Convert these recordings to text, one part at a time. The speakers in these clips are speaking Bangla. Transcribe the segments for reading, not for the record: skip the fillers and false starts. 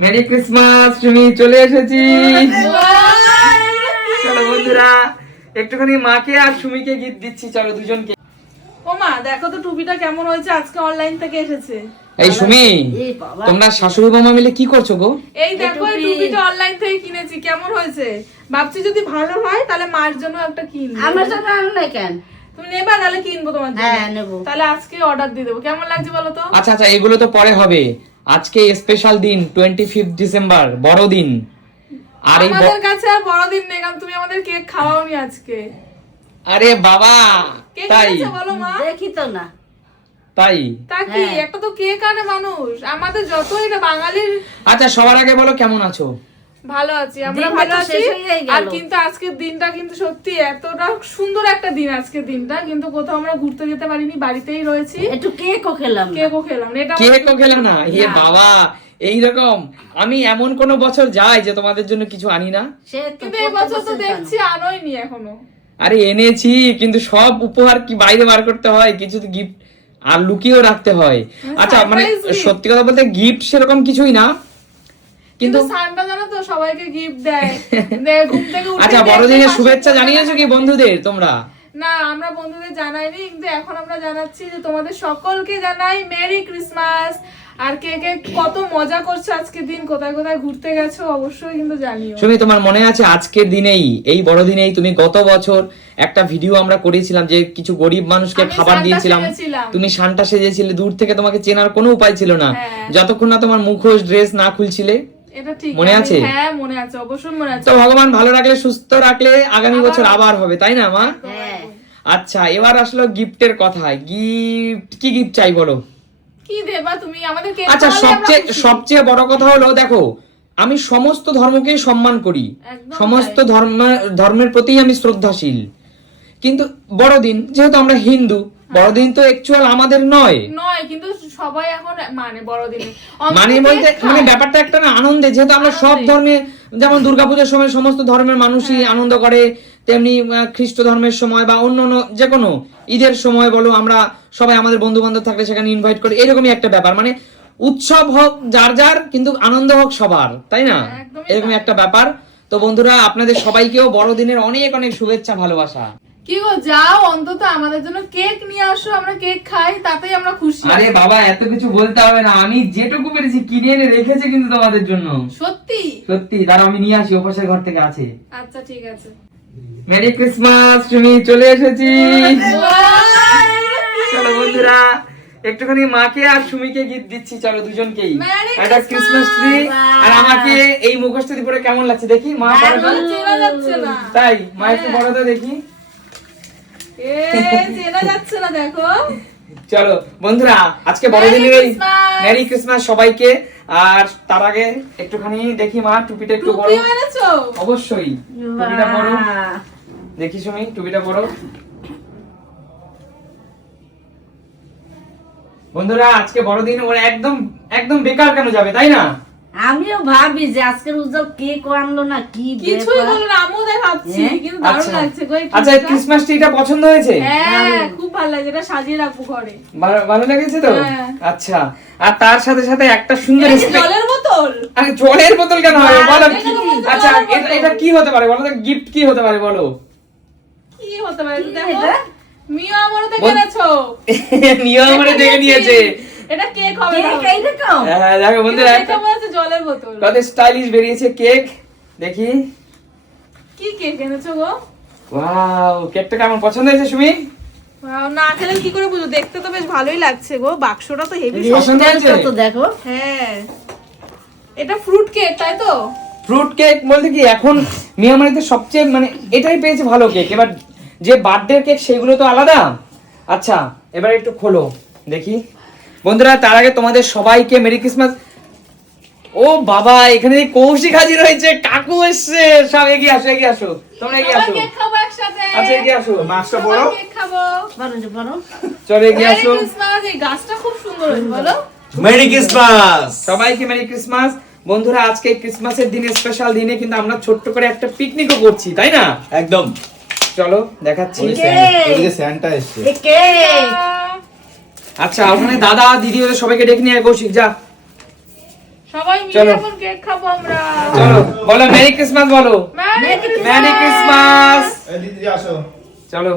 মেরি ক্রিসমাস, তুমি চলে এসেছি। চলো বন্ধুরা, একটুখানি মাকে আর সুমিকে গিফট দিচ্ছি, চলো দুজনকে। ও মা, দেখো তো টুপিটা কেমন হয়েছে, আজকে অনলাইন থেকে এসেছে। এই সুমি, তোমরা শাশুড়ি বৌমা মিলে কি করছো গো? এই দেখো, এই টুপিটা অনলাইন থেকে কিনেছি, কেমন হয়েছে? ভাবছি যদি ভালো হয় তাহলে মার জন্য একটা কিনবো। আমার জন্য আনলে কেন? তুমি নেবা? তাহলে কিনবো তোমার জন্য। হ্যাঁ নেবো। তাহলে আজকে অর্ডার দিয়ে দেবো। কেমন লাগছে বলো তো? আচ্ছা আচ্ছা, এগুলো তো পরে হবে। আজকে স্পেশাল দিন, 25 ডিসেম্বর, বড়দিন। আর এই আমাদের কাছে আর বড়দিন নেই, কারণ তুমি আমাদের কেক খাওয়াওনি আজকে। আরে বাবা, কেক তাই কিনেছে বলো মা? দেখি তো না। তাই তা কি, হ্যাঁ। একটা তো কেক আনে মানুষ, আমাদের যতই না বাঙালির। আচ্ছা, সবার আগে বলো কেমন আছো? ভালো আছি, আমরা দিনটা ভালো তো আছি। শেষ হয়েই গেল। আর কিন্তু আজকের দিনটা কিন্তু সত্যি এতটা সুন্দর একটা দিন আজকের দিনটা, কিন্তু কোথাও আমরা ঘুরতে যেতে পারিনি, বাড়িতেই রয়েছি। একটু কেকও খেলাম না। কেকও খেলাম না, এটা কেকও খেলে না? এ বাবা, এইরকম আমি এমন কোন বছর যাই যে তোমাদের জন্য কিছু আনি না? সে তো কিন্তু এই বছর তো দেখছি আনোইনি এখনো। আরে এনেছি, কিন্তু সব উপহার কি বাইরে বার করতে হয়? কিছু তো গিফট আর লুকিয়েও রাখতে হয়। আচ্ছা, মানে surprise gift। সত্যি কথা বলতে গিফট সেরকম কিছুই না, কিন্তু কিন্তু সানটা জানো তো সবাইকে গিফট দেয়। ঘুম থেকে উঠে আচ্ছা, দেখবে বড়দিনের পাশে শুভেচ্ছা একটা জানিয়েছো কি বন্ধুদের তোমরা? না, আমরা বন্ধুদের জানাইনি, কিন্তু এখন আমরা জানাচ্ছি যে তোমাদের সকলকে জানাই মেরি ক্রিসমাস। আর কে কে কত মজা করছো আজকে দিন, কোথায় কোথায় ঘুরতে গেছো অবশ্যই কিন্তু জানিও। সুমি, তোমার মনে আছে আজকের দিনেই, এই বড়দিনেই তুমি গত বছর একটা ভিডিও আমরা করেছিলাম যে কিছু গরিব মানুষকে আমি খাবার সান্টা দিয়েছিলাম। সেজেছিলাম। তুমি সান্টা সেজেছিলে, দূর থেকে তোমাকে চেনার কোনো উপায় ছিল না, হ্যাঁ। যতক্ষণ না তোমার মুখোশ ড্রেস না খুলছিলে। এটা ঠিক মনে আছে? হ্যাঁ মনে আছে, অবশ্যই মনে আছে। তো ভগবান ভালো রাখলে, সুস্থ রাখলে আগামী বছর আবার হবে, তাই না মা? হ্যাঁ। আচ্ছা, এবার আসলো গিফটের কথায়। গিফট কি গিফট চাই বলো? কি দেবা তুমি আমাদেরকে? আচ্ছা, সবচেয়ে বড় কথা হলো, দেখো আমি সমস্ত ধর্মকেই সম্মান করি, একদম সমস্ত ধর্মের প্রতি আমি শ্রদ্ধাশীল, কিন্তু বড়দিন যেহেতু আমরা হিন্দু, বড়দিন তো অ্যাকচুয়াল আমাদের নয়। নয়, কিন্তু সবাই এখন মানে বড়দিনে মানে বলতে মানে ব্যাপারটা একটা না আনন্দে, যেহেতু আমরা সব ধর্মে, যেমন দুর্গাপূজার সময় সমস্ত ধর্মের মানুষই আনন্দ করে, তেমনি খ্রিস্ট ধর্মের সময় বা অন্য যে কোনো ঈদের সময় বলো, আমরা সবাই আমাদের বন্ধু বান্ধব থাকলে সেখানে ইনভাইট করি, এরকমই একটা ব্যাপার। মানে উৎসব হোক যার যার, কিন্তু আনন্দ হোক সবার, তাই না? একদমই এরকম একটা ব্যাপার। তো বন্ধুরা, আপনাদের সবাইকেও বড়দিনের অনেক অনেক শুভেচ্ছা, ভালোবাসা। কি গো, যাও অন্তত আমাদের জন্য কেক নিয়ে আসো, আমরা কেক খাই, তাতেই আমরা খুশি। আরে বাবা, এত কিছু বলতে হবে না, আমি যেটুকু পেরেছি কিনে এনে রেখেছি কিন্তু তোমাদের জন্য। সত্যি? সত্যি, দাঁড়াও আমি নিয়ে আসি, ওপাশের ঘর থেকে আছে। আচ্ছা ঠিক আছে। মেরি ক্রিসমাস, তুমি চলে এসেছি। চলো বন্ধুরা, একটুখানি মাকে আর সুমিকে গিফট দিচ্ছি, চলো দুজনকেই। Merry একটা ক্রিসমাস ট্রি। Christmas! আর আমাকে এই মুখোশটা পরে কেমন লাগছে দেখি মা? বড় তো? চেনা যাচ্ছে না। তাই মা একটু বড় তো দেখি। চেনা যাচ্ছে না, দেখো। চলো বন্ধুরা, আজকে বড়দিনের এই Christmas! মেরি ক্রিসমাস সবাইকে। আর তার আগে একটুখানি দেখি মা, টুপিটা একটু বড়। টুপিও এনেছো? অবশ্যই, টুপিটা বড়। বাহ। দেখি সুমি, টুপিটা বড়। বন্ধুরা, আজকে বড়দিন, ওরা একদম একদম বেকার কেন যাবে, তাই না? আমিও ভাবি যে আজকের উজ্জ্বল কেক আনলো না, কি কিছুই ব্যাপার? বলো না, আমিও তাই ভাবছি, হ্যাঁ? কিন্তু দারুণ আচ্ছা লাগছে গো এই আচ্ছা, টুপিটা। ক্রিসমাস ট্রিটা পছন্দ হয়েছে? হ্যাঁ, খুব ভালো লাগছে, এটা সাজিয়ে রাখবো ঘরে। ভালো লেগেছে তো? হ্যাঁ। আচ্ছা, আর তার সাথে সাথে একটা সুন্দর এটা কি জলের বোতল? আরে জলের বোতল কেন হবে বলো? এটা তো বলতে আচ্ছা, জলের বোতল। এটা কি হতে পারে বলো তো? গিফট কি হতে পারে বলো? কি হতে পারে কি দেখো? এটা? মিও আমারও থেকে বল- এনেছো। নিয়মে দেখে নিয়েছে। এটা কেক হবে কেক তাহলে। এইরকম? হ্যাঁ, দেখো বন্ধুরা, এটা মনে হচ্ছে জলের বোতল। কত স্টাইলিশ বেরিয়েছে কেক, দেখি। কি কেক এনেছো গো? ওয়াও, কেকটা কেমন পছন্দ হয়েছে সুমি? Wow, না খেলে কি করে বুঝো? দেখতে তো বেশ ভালোই লাগছে গো, বাক্সটা তো হেভি। পছন্দ হয়েছে? রেস্টুরেন্ট তো দেখো। হ্যাঁ, এটা ফ্রুট কেক তাই তো? ফ্রুট কেক বলতে কি, এখন মিয়ামারিতে সবচেয়ে মানে এটাই পেয়েছে ভালো কেক। এবার যে বার্থডে কেক সেগুলো তো আলাদা। আচ্ছা, এবার একটু খোলো দেখি। বন্ধুরা, তার আগে তোমাদের সবাইকে মেরি ক্রিসমাস। ও বাবা, এখানে কৌশিক হাজির হয়েছে, কাকু এসছে, সব এগিয়ে আসো, এগিয়ে আসো, তোমরা এগিয়ে সবাই আসো। কেক খাবো একসাথে। আচ্ছা, এগিয়ে আসো, মাছটা সবাই বড়। কেক খাবো। বলো। চলো এগিয়ে মেরি আসো। ক্রিসমাস। এই গাছটা খুব সুন্দর হয়েছে বলো। Merry Christmas. সবাইকে মেরি ক্রিসমাস। বন্ধুরা, আজকে ক্রিসমাসের দিনে, স্পেশাল দিনে কিন্তু আমরা ছোট্ট করে একটা পিকনিকও করছি, তাই না? একদম। চলো দেখাচ্ছি। ওদিকে স্যান্টা এসছে। A cake. আচ্ছা, ওখানে দাদা দিদি ওদের সবাইকে ডেকে নিয়ে আয়, কৌশিক যা। সবাই মিলে চলো। এখন কেক খাবো আমরা। চলো বলো মেরি ক্রিসমাস বলো। Merry merry Christmas. দিদি আসো। চলো।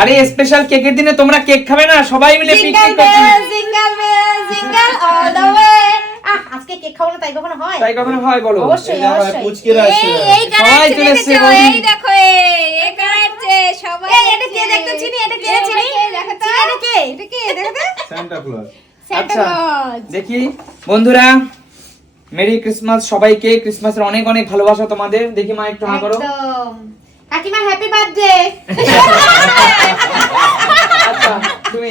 আরে স্পেশাল কেকের দিনে তোমরা কেক খাবে না, সবাই মিলে পিকনিক করছি। Jingle all the way. আজকে কেক খাবো না তাই কখনো হয়? তাই কখনো হয় বলো? অবশ্যই এই দেখো, অবশ্যই। পুচকিরা আসছে। এই সবাই চলে এসেছে বৌদি। এই দেখো এই কাটছে সবাই। এই এটা কে দেখতে চিনি? এটা কে চিনি? দেখো তো। এটা কে? এটা কে? দেখো তো। Santa Claus. আচ্ছা দেখি বন্ধুরা, মেরি ক্রিসমাস সবাইকে, ক্রিসমাসের অনেক অনেক ভালোবাসা তোমাদের। দেখি মা একটু হা করো। একদম। কাকিমা হ্যাপি বার্থডে। আচ্ছা তুমি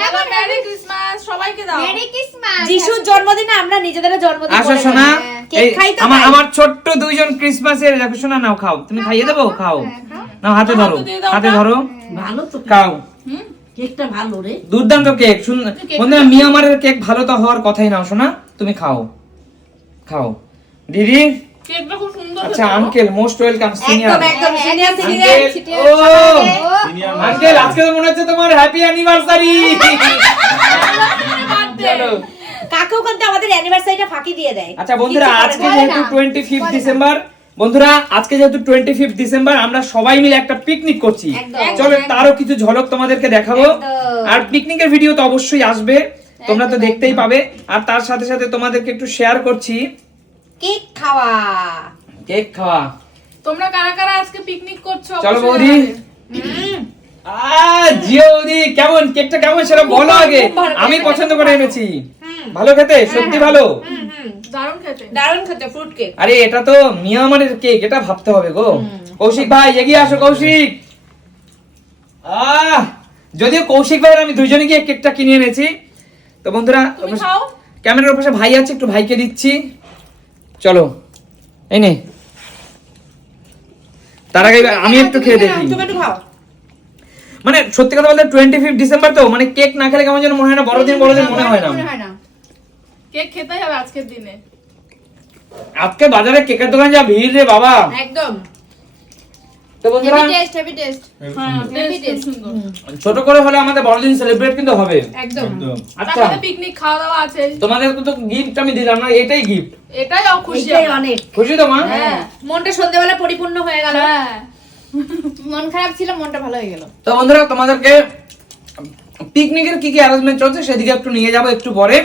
চলো মেরি ক্রিসমাস সবাইকে দাও। Merry Christmas. যিশুর জন্মদিনে আমরা নিজেদের জন্মদিন আসো করে সোনা, কেক এই খাই তো আমার তাই। আমার ছোট্ট দুইজন ক্রিসমাসের দেখো সোনা, নাও খাও। তুমি খাইয়ে দেবো? খাও, নাও হাতে ধরো, দিয়ে দাও হাতে না। ধরো, ভালো তো খাও। কেকটা ভালো রে। দুর্দান্ত কেক। বন্ধুরা মিয়ামারের কেক ভালো তো হওয়ার কথাই না, শোনা তুমি খাও, খাও। দিদি কেকটা খুব সুন্দর আচ্ছা হয়েছে। Uncle most welcome senior. একদম একদম সিনিয়র আঙ্কেল সিনিয়র। ও সিনিয়র আঙ্কেল আজকে তো মনে হচ্ছে তোমার হ্যাপি অ্যানিভার্সারি। চলো। কাকেও কিন্তু আমাদের অ্যানিভার্সারিটা ফাঁকি দিয়ে দেয়। আচ্ছা বন্ধুরা, কিছু করে আজকে না। যেহেতু 25 ডিসেম্বর, বন্ধুরা আজকে যেহেতু 25 ডিসেম্বর আমরা সবাই মিলে একটা পিকনিক করছি। একদম, চলো তারও কিছু ঝলক তোমাদেরকে দেখাবো। একদম। আর পিকনিকের ভিডিও তো অবশ্যই আসবে, তোমরা তো দেখতেই পাবে। আর তার সাথে সাথে তোমাদেরকে একটু শেয়ার করছি কেক খাওয়া। কেক খাওয়া। তোমরা কারা কারা আজকে পিকনিক করছো? চলো অবশ্যই বৌদি। জানাবে। জিও বৌদি কেমন, কেকটা কেমন সেটা বলো আগে। আমি পছন্দ করে এনেছি। ভালো খেতে, সত্যি ভালো। দারুণ খেতে। দারুণ খেতে ফ্রুট কেক। আরে এটা তো মিয়ামারের কেক, এটা ভাবতে হবে গো। কৌশিক ভাই এগিয়ে আসো, কৌশিক। যদিও কৌশিক ভাই আর আমি দুইজনে গিয়ে কেকটা কিনে এনেছি। তো বন্ধুরা তুমি খাও। ক্যামেরার পাশে ভাই আছে, একটু ভাইকে দিচ্ছি। চলো এই নে, তার আগে আমি একটু খেয়ে দেখি। তুমি একটু খাও। মানে সত্যি কথা বলতে 25 ডিসেম্বর তো, মানে কেক না খেলে কেমন যেন মনে হয় না, বড়দিন বড়দিন মনে হয় না। কেক খেতেই হবে আজকের দিনে। আজকে বাজারে কেকের দোকান যা ভিড় রে বাবা। একদম। তো বন্ধুরা হেভি টেস্ট। হ্যাঁ, taste খুব সুন্দর। ছোট করে হলে আমাদের বড়দিন সেলিব্রেট কিন্তু হবে। একদম। একদম। আচ্ছা তারপরে পিকনিক খাওয়া দাওয়া আছে। তোমাদের তো গিফট আমি দিলাম না, এটাই গিফট। এটাই খুশি এটাই আমরা। অনেক। খুশি তো মা? হ্যাঁ, মনটা সন্ধ্যাবেলা পরিপূর্ণ হয়ে গেল। হ্যাঁ। মন খারাপ ছিল, মনটা ভালো হয়ে গেল। তো বন্ধুরা তোমাদেরকে পিকনিকের কি কি অ্যারেঞ্জমেন্ট চলছে সেদিকে একটু নিয়ে যাবো একটু পরে।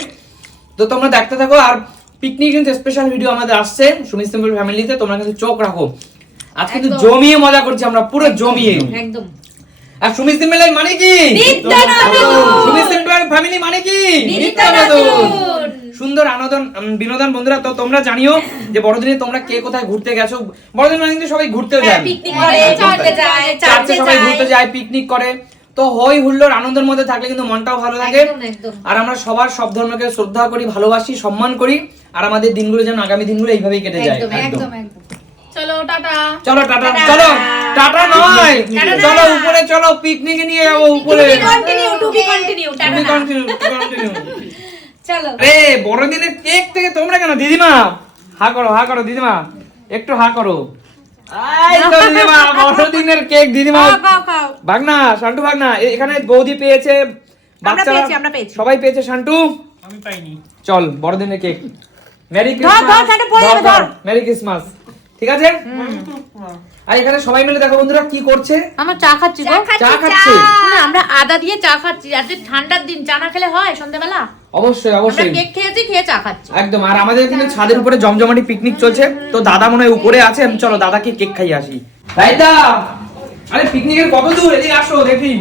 তো তোমরা দেখতে থাকো। আর পিকনিক কিন্তু স্পেশাল ভিডিও আমাদের আসছে সুমিত সিম্পল ফ্যামিলিতে, তোমরা কিন্তু চোখ রাখো। আজ কিন্তু জমিয়ে মজা করছি আমরা, পুরো জমিয়ে। একদম। আর সুমিত সিম্পল মানে কি? সুমিত সিম্পল ফ্যামিলি মানে কি? নিত্য নতুন। সুন্দর আনন্দন বিনোদন। বন্ধুরা তো তোমরা জানিও যে বড়দিনে তোমরা কে কোথায় ঘুরতে গেছো। বড়দিন মানে কিন্তু সবাই ঘুরতেও যায়, পিকনিক করে, চার্চে যায়, চার্চে চার্চে সবাই যায়। ঘুরতে যায়, পিকনিক করে। তো হই হুল্লোড় আনন্দের মধ্যে থাকলে কিন্তু মনটাও ভালো লাগে। একদম, একদম। আর আমরা সবার সব ধর্মকে শ্রদ্ধা করি, ভালোবাসি, সম্মান করি। আর আমাদের দিনগুলো যেন আগামী দিনগুলো এইভাবেই কেটে যায়। একদম, একদম। একদম, একদম। চলো টাটা। চলো টাটা। টাটা। চলো টাটা নয়, টাটা না। চলো উপরে চলো, পিকনিকে নিয়ে যাবো উপরে। To be continue. তুমি continue, continue। চলো। আরে বড়দিনের কেক থেকে তোমরা কেন দিদিমা হা করো দিদিমা, একটু হা করো। এই তো দিদিমা বড়দিনের কেক দিদিমা। খাও, খাও। ভাগনা শান্টু ভাগনা এখানে বৌদি পেয়েছে, বাচ্চারা আমরা পেয়েছি। সবাই পেয়েছে। শান্টু আমি পাইনি। চল বড়দিনের কেক। মেরি ধর, শান্টু, পড়ে যাবে, ধর। Merry Christmas. ঠিক আছে। আর এখানে সবাই মিলে দেখো বন্ধুরা কি করছে। আমরা চা খাচ্ছি গো। চা খাচ্ছে। শুনে আমরা আদা দিয়ে চা খাচ্ছি। আজকে ঠান্ডার দিন চা না খেলে হয় সন্ধ্যাবেলা? অবশ্যই আমরা অবশ্যই কেক খেয়েছি, খেয়ে চা খাচ্ছি। একদম। আর আমাদের কিন্তু ছাদের উপরে জমজমাটি পিকনিক চলছে। তো দাদা মনে হয় উপরে আছে, চলো দাদাকে কেক খাইয়ে আসি। রাইদা আরে পিকনিকের কত দূর, এদিকে আসো দেখি।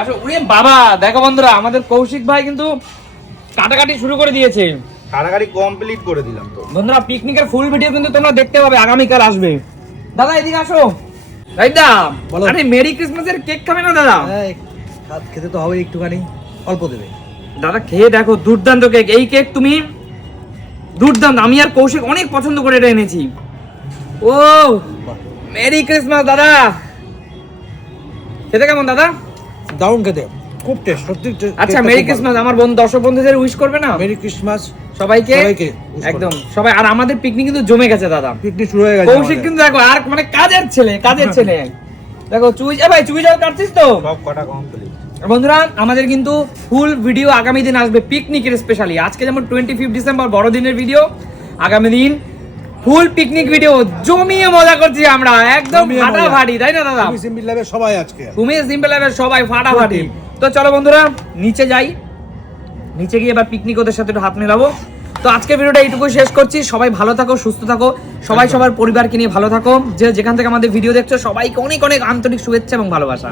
আসো। ওরে বাবা দেখো বন্ধুরা আমাদের কৌশিক ভাই কিন্তু কাটাকাটি শুরু করে দিয়েছে। কারাগারি কমপ্লিট করে দিলাম তো। বন্ধুরা পিকনিকের ফুল ভিডিও কিন্তু তোমরা দেখতে পাবে, আগামীকাল আসবে। দাদা এদিকে আসো। রাইদা বলো। আরে মেরি ক্রিসমাসের কেক খাবে না দাদা? হ্যাঁ, খেতে তো হবে একটুখানি, অল্প দেবে। দাদা খেয়ে দেখো, দুর্দান্ত কেক। এই কেক তুমি দুর্দান্ত, আমি আর কৌশিক অনেক পছন্দ করে এটা এনেছি। ও মেরি ক্রিসমাস দাদা। খেতে কেমন দাদা? দারুণ খেতে, খুব টেস্ট সত্যি। আচ্ছা মেরি ক্রিসমাস আমার দর্শক বন্ধুদের উইশ করবে না? মেরি ক্রিসমাস সবাইকে সবাইকে wish করো। একদম সবাই। আর আমাদের পিকনিক কিন্তু জমে গেছে দাদা। পিকনিক শুরু হয়ে গেছে কৌশিক আমাদের। কিন্তু দেখো আর মানে কাজের ছেলে দেখো চুই। ভাই চুই যাও কাটছিস তো? সব কটা কমপ্লিট। বন্ধুরা আমাদের কিন্তু ফুল ভিডিও আগামী দিন আসবে পিকনিকের স্পেশালি। আজকে যেমন 25 ডিসেম্বর বড়দিনের ভিডিও, আগামী দিন ফুল পিকনিক ভিডিও জমিয়ে মজা করছি আমরা, একদম জমিয়ে মজা। ফাটাফাটি, তাই না দাদা? তুমি সিম্পল লাইভে সবাই আজকে তুমি সিম্পল লাইফের সবাই ফাটাফাটি। তো চলো বন্ধুরা নিচে যাই, নিচে গিয়ে এবার পিকনিক ওদের সাথে একটু হাত মেলাবো। তো আজকের ভিডিওটা এইটুকুই শেষ করছি। সবাই ভালো থাকো, সুস্থ থাকো, সবাই সবার পরিবারকে নিয়ে ভালো থাকো। যে যেখান থেকে আমাদের ভিডিও দেখছো সবাইকে অনেক অনেক আন্তরিক শুভেচ্ছা এবং ভালোবাসা।